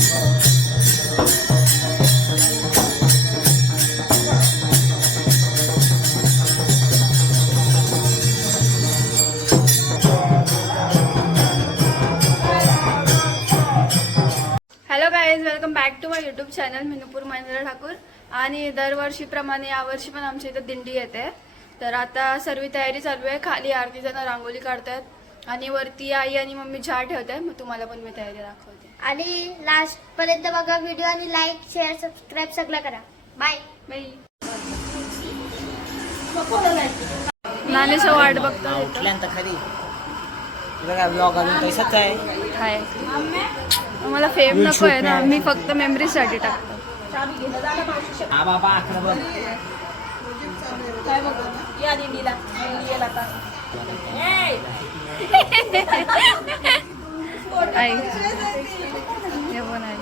Hello guys, welcome back to my YouTube channel Minupur Mahendra Thakur. आणि दरवर्षीप्रमाणे यावर्षी पण आमच्या इथं दिंडी येते. तर आता सर्व तयारी चालू आहे. खाली आरती जण रांगोली काढतात आणि वरती आई आणि मम्मी चहा ठेवते. मग तुम्हाला पण मी तयारी दाखवते. आणि लास्ट पर्यंत बघा व्हिडिओ आणि लाईक शेअर सबस्क्राईब सगळं करा. बाय बाई. नाणेचं वाट बघता खरी बघा ब्लॉग अजून तसंच आहे. मला फेम नको आहे ना, मी फक्त मेमरीसाठी टाकतो. हा बाबा आकडा बघ काय बघ या दिंडीला आई हे पण आहे.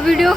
व्हिडिओ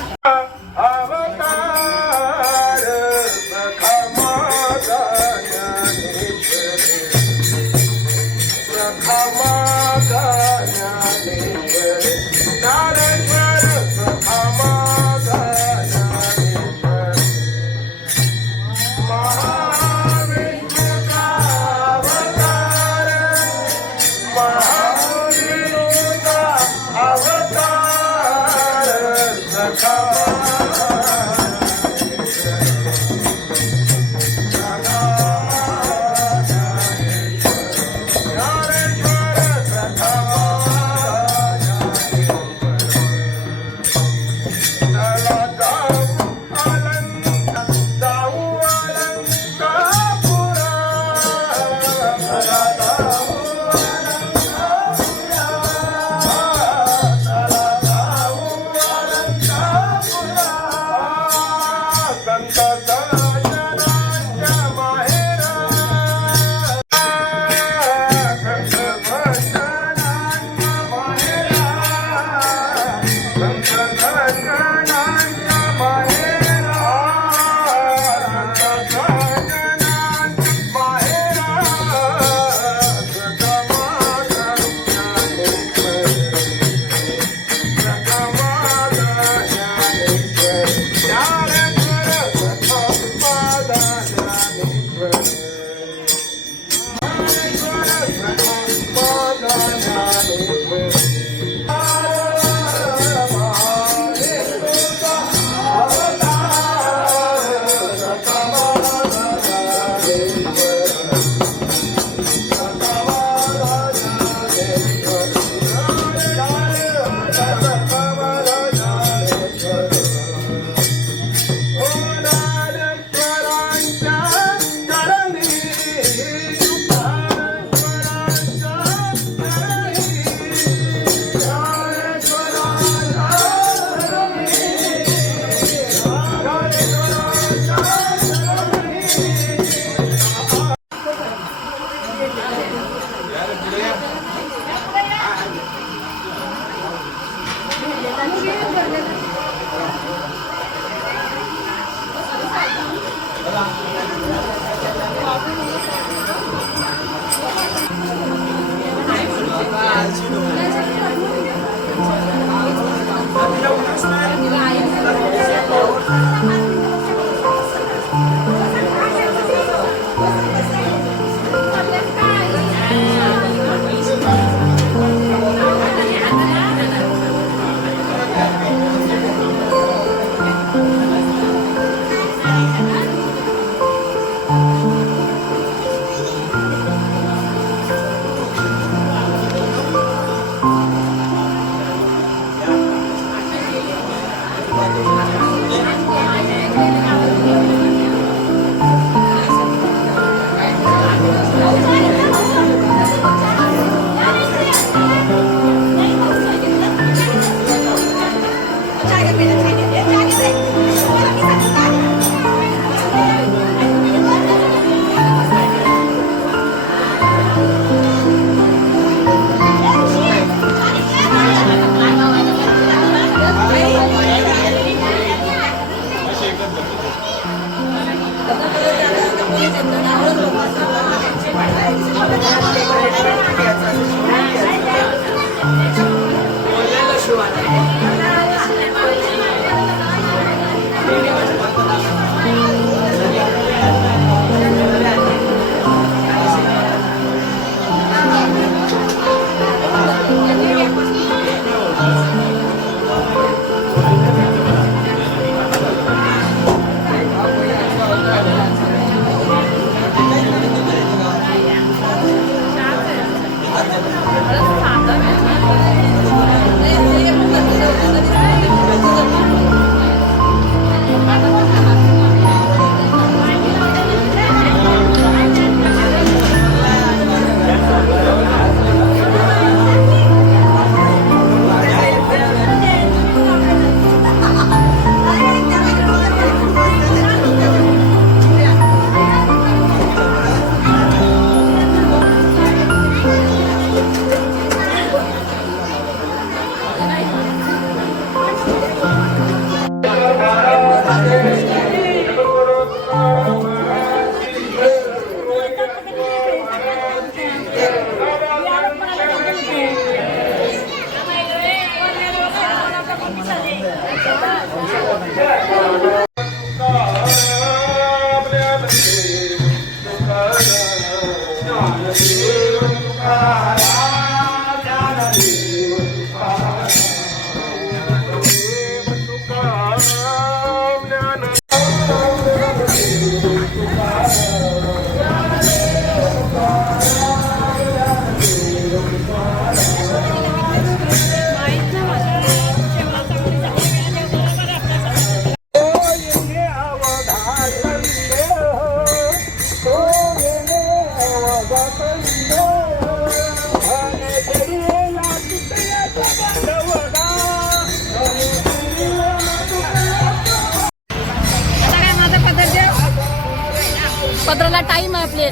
पत्राला टाइम आहे आपले.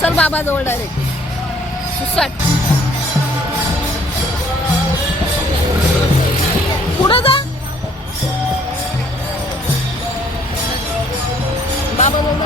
चल बाबा जवळ डायरेक्ट सुसाट पुढे जा बाबा जवळ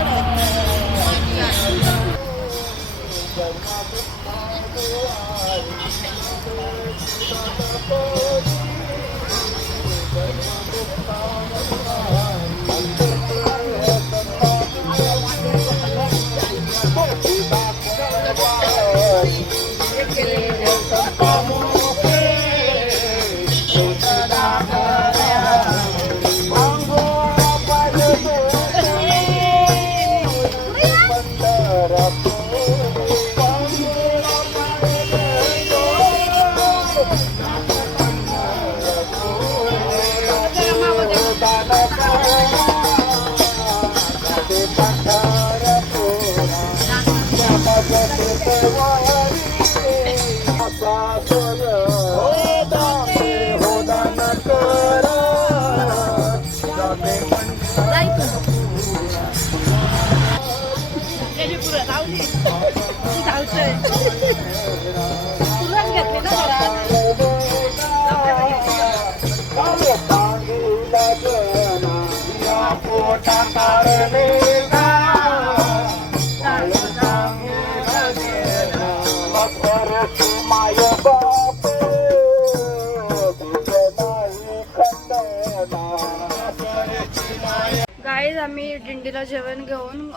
गाईज आम्ही दिंडीला जेवण घेऊन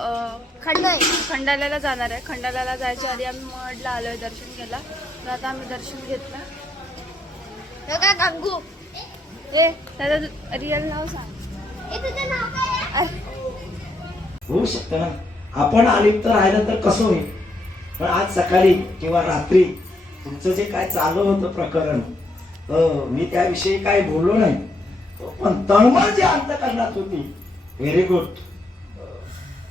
खंडाल्याला जाणार आहे. खंडाल्याला जायच्या आधी आम्ही मडला आलोय दर्शन घ्यायला. तर आता आम्ही दर्शन घेतलं. गंगू ए त्याचं रिअल नाव सांग. तुझं नाव काय? होऊ शकतं ना. आपण अलिप्त राहिलं तर कसं होईल. पण आज सकाळी किंवा रात्री तुमचं जे काय चालू होतं प्रकरण, मी त्याविषयी काय बोललो नाही, पण तळमळ जी अंतकरणात होती, व्हेरी गुड.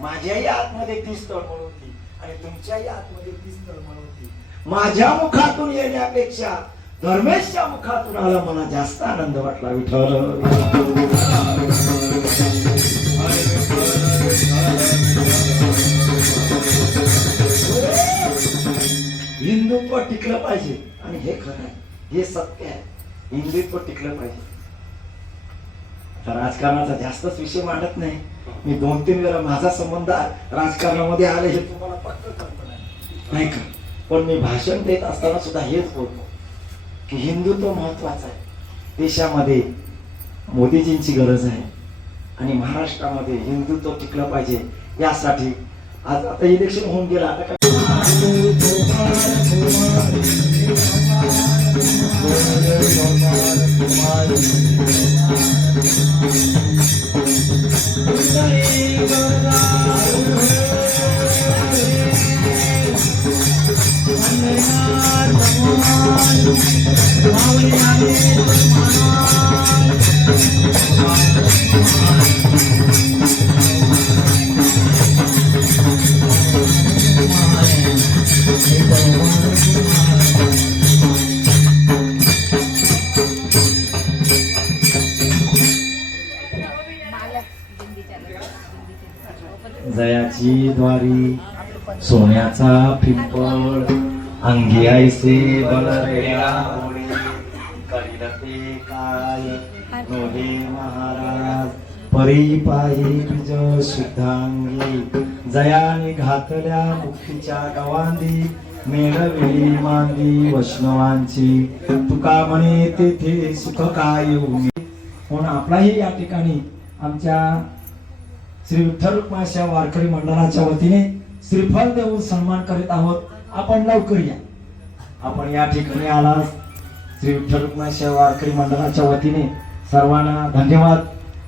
माझ्याही आतमध्ये तीच तळमळ होती आणि तुमच्याही आतमध्ये तीच तळमळ होती. माझ्या मुखातून येण्यापेक्षा धर्मेशच्या मुखातून आला मला जास्त आनंद वाटला. विठ्ठल हिंदुत्व टिकलं पाहिजे आणि हे खरं आहे, हे सत्य आहे. हिंदुत्व टिकलं पाहिजे. राजकारणाचा जास्तच विषय मांडत नाही मी. 2-3 वेळा माझा संबंध राजकारणामध्ये आले हे तुम्हाला पक्क कल्पना नाही का. पण मी भाषण देत असताना सुद्धा हेच बोलतो की हिंदुत्व महत्वाचं आहे. देशामध्ये मोदीजींची गरज आहे आणि महाराष्ट्रामध्ये हिंदुत्व टिकलं पाहिजे. यासाठी आज आता इलेक्शन होऊन गेलं. आता जयाची द्वारी सोन्याचा पिंपळ अंगी ऐसे बलरेला करीलते काय नोहे महाराज परी पायी बीज शुद्धांगी जयाने घातल्या मुक्तीच्या गवांदी मेळवेळी मांदी वैष्णवांची तुका म्हणे तेथे सुख काय होई. म्हणून आपलाही या ठिकाणी आमच्या श्री विठ्ठल रुक्माईच्या वारकरी मंडळाच्या वतीने श्रीफळ देऊन सन्मान करीत आहोत. आपण लवकर या. आपण या ठिकाणी आलात श्री विठ्ठल रुक्माईच्या वारकरी मंडळाच्या वतीने सर्वांना धन्यवाद.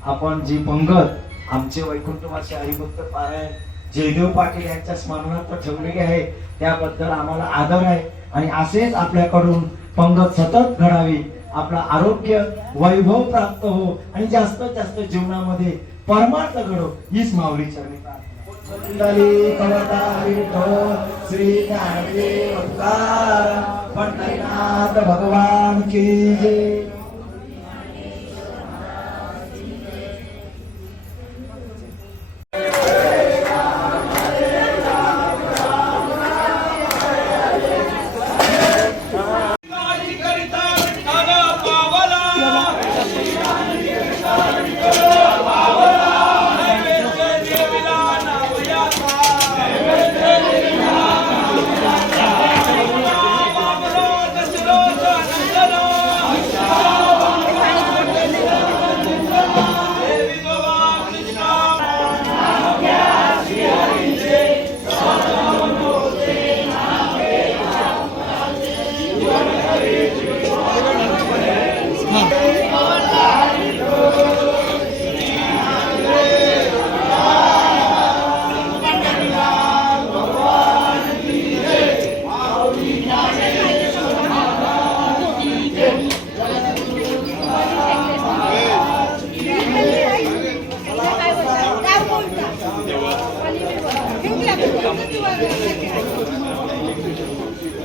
आपण जी पंगत आमचे वैकुंठवासी हरिभक्त पारायण जयदेव पाटील यांच्या स्मरणार्थ ठेवलेली आहे त्याबद्दल आम्हाला आदर आहे. आणि असेच आपल्याकडून पंगत सतत घडावी, आपलं आरोग्य वैभव प्राप्त हो आणि जास्तीत जास्त जीवनामध्ये परमार्थ घडो हीच माऊली चरणी प्रार्थना. श्री ज्ञानदेव तुकाराम पंढरीनाथ भगवान की जय.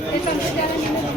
हे